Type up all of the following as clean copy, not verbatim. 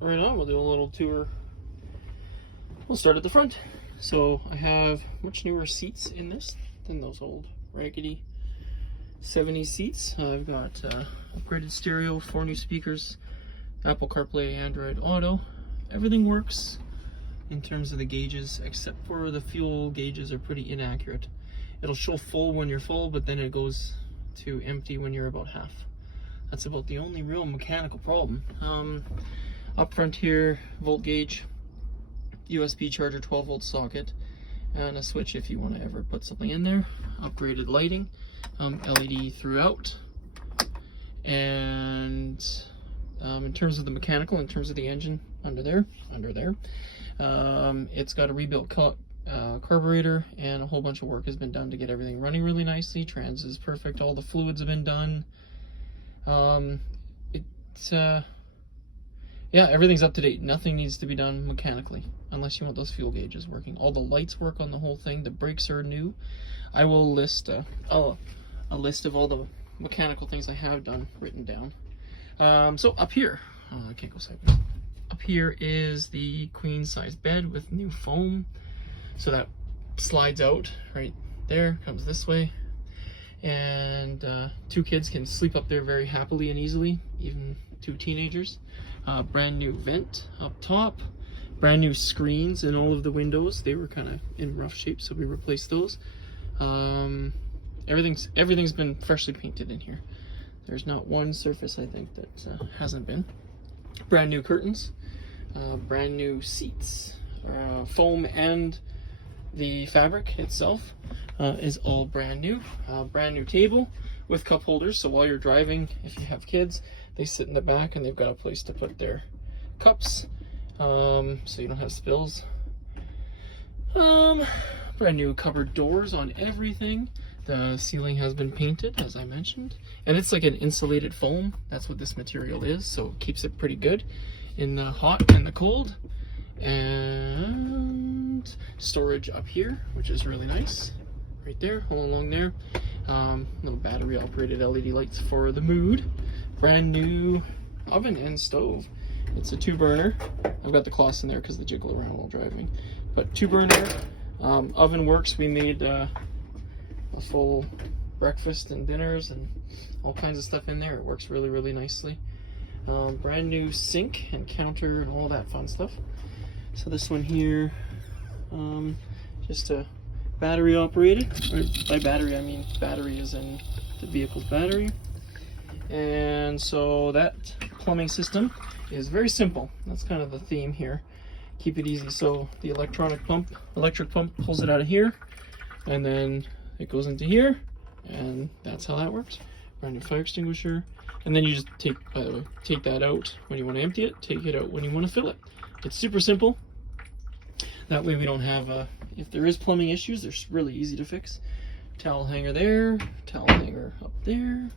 right on, we'll do a little tour. We'll start at the front. So I have much newer seats in this than those old raggedy 70s seats. I've got upgraded stereo, 4 new speakers, Apple CarPlay, Android Auto. Everything works in terms of the gauges, except for the fuel gauges are pretty inaccurate. It'll show full when you're full, but then it goes to empty when you're about half. That's about the only real mechanical problem. Up front here, volt gauge, USB charger, 12 volt socket, and a switch if you want to ever put something in there. Upgraded lighting, LED throughout. And in terms of the mechanical, in terms of the engine, under there, it's got a rebuilt carburetor, and a whole bunch of work has been done to get everything running really nicely. Trans is perfect, all the fluids have been done. Yeah, everything's up to date. Nothing needs to be done mechanically unless you want those fuel gauges working. All the lights work on the whole thing. The brakes are new. I will list a list of all the mechanical things I have done written down. So up here, I can't go sideways. Up here is the queen size bed with new foam. So that slides out right there, comes this way. And 2 kids can sleep up there very happily and easily, even 2 teenagers. Brand new vent up top, brand new screens in all of the windows. They were kind of in rough shape, so we replaced those. Everything's been freshly painted in here. There's not one surface, I think, that hasn't been. Brand new curtains, brand new seats, foam, and the fabric itself is all brand new. Brand new table with cup holders, so while you're driving, if you have kids, they sit in the back and they've got a place to put their cups, so you don't have spills. Brand new cupboard doors on everything. The ceiling has been painted, as I mentioned, and it's like an insulated foam. That's what this material is, so it keeps it pretty good in the hot and the cold. And storage up here, which is really nice, right there, all along there. Little battery operated LED lights for the mood. Brand new oven and stove. It's a 2-burner. I've got the cloths in there because they jiggle around while driving. But 2-burner. Oven works. We made a full breakfast and dinners and all kinds of stuff in there. It works really, really nicely. Brand new sink and counter and all that fun stuff. So this one here, just a battery operated. By battery, I mean battery is in the vehicle's battery. And so that plumbing system is very simple. That's kind of the theme here. Keep it easy. So the electric pump pulls it out of here, and then it goes into here, and that's how that works. Brand new fire extinguisher. And then you just take that out when you want to empty it, take it out when you want to fill it. It's super simple. That way we don't have, if there is plumbing issues, they're really easy to fix. Towel hanger there, towel hanger up there.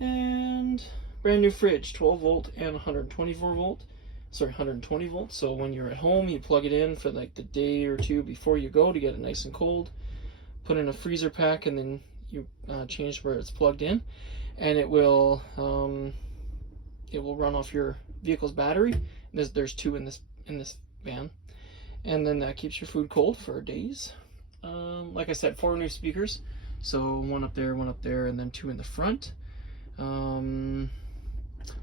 And brand new fridge, 12 volt and 120 volt. So when you're at home, you plug it in for like the day or two before you go to get it nice and cold. Put in a freezer pack, and then you change where it's plugged in, and it will run off your vehicle's battery. There's 2 in this van, and then that keeps your food cold for days. Like I said, 4 new speakers, so 1 up there, and then 2 in the front.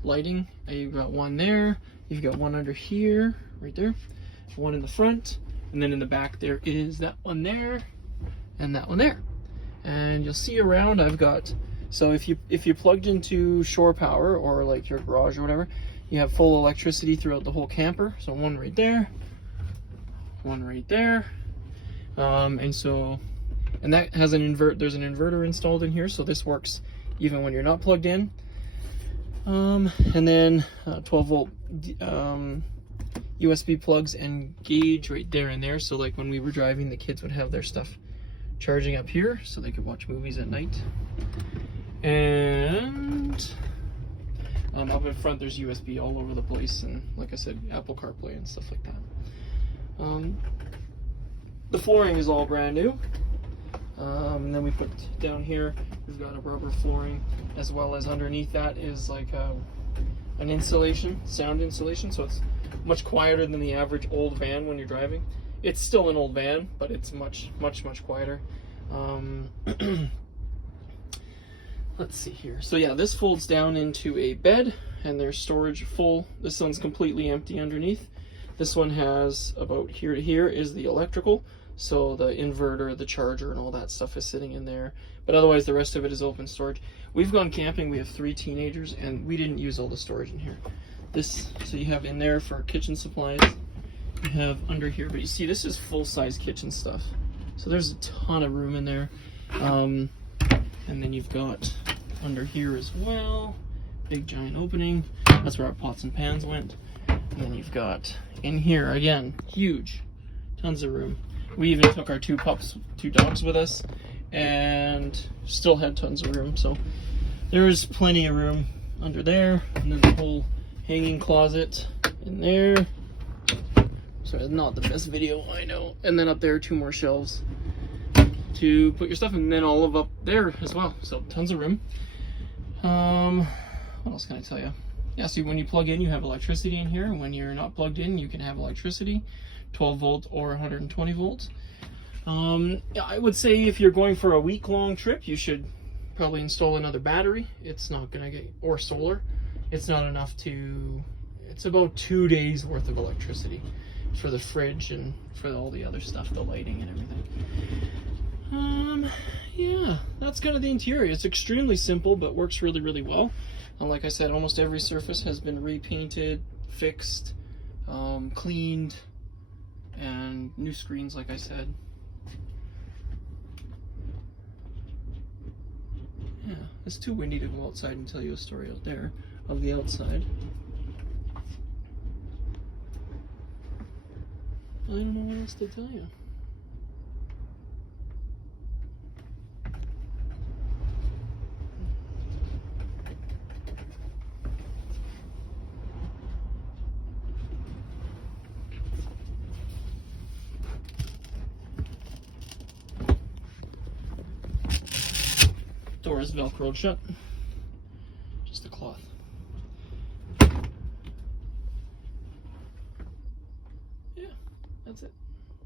Lighting, you've got 1 there, you've got 1 under here, right there, 1 in the front, and then in the back there is that 1 there, and that 1 there. And you'll see around I've got, so if you plugged into shore power or like your garage or whatever, you have full electricity throughout the whole camper. So 1 right there, 1 right there, and that has there's an inverter installed in here, so this works even when you're not plugged in. And then 12 volt USB plugs and gauge right there and there. So like when we were driving, the kids would have their stuff charging up here so they could watch movies at night. And up in front there's USB all over the place, and like I said, Apple CarPlay and stuff like that. The flooring is all brand new. And then we put down here, we've got a rubber flooring, as well as underneath that is like an insulation, sound insulation, so it's much quieter than the average old van when you're driving. It's still an old van, but it's much quieter. Let's see here. So yeah, this folds down into a bed, and there's storage full. This one's completely empty underneath. This one has about here to here is the electrical. So the inverter, the charger, and all that stuff is sitting in there. But otherwise, the rest of it is open storage. We've gone camping. We have 3 teenagers, and we didn't use all the storage in here. So you have in there for kitchen supplies. You have under here, but you see this is full-size kitchen stuff. So there's a ton of room in there. And then you've got under here as well, big giant opening. That's where our pots and pans went. And then you've got in here again, huge, tons of room. We even took our 2 dogs with us, and still had tons of room. So there's plenty of room under there, and then the whole hanging closet in there. Sorry, not the best video, I know. And then up there, 2 more shelves to put your stuff, and then all of up there as well. So tons of room. What else can I tell you? Yeah, so when you plug in, you have electricity in here. When you're not plugged in, you can have electricity, 12 volt or 120 volts. I would say if you're going for a week-long trip, you should probably install another battery. It's not gonna get, or solar. It's not enough to, it's about 2 days worth of electricity for the fridge and for all the other stuff, the lighting and everything. Yeah, that's kind of the interior. It's extremely simple, but works really, really well. And like I said, almost every surface has been repainted, fixed, cleaned, and new screens, like I said. Yeah, it's too windy to go outside and tell you a story out there of the outside. I don't know what else to tell you. Door is velcroed shut. Just a cloth. Yeah, that's it.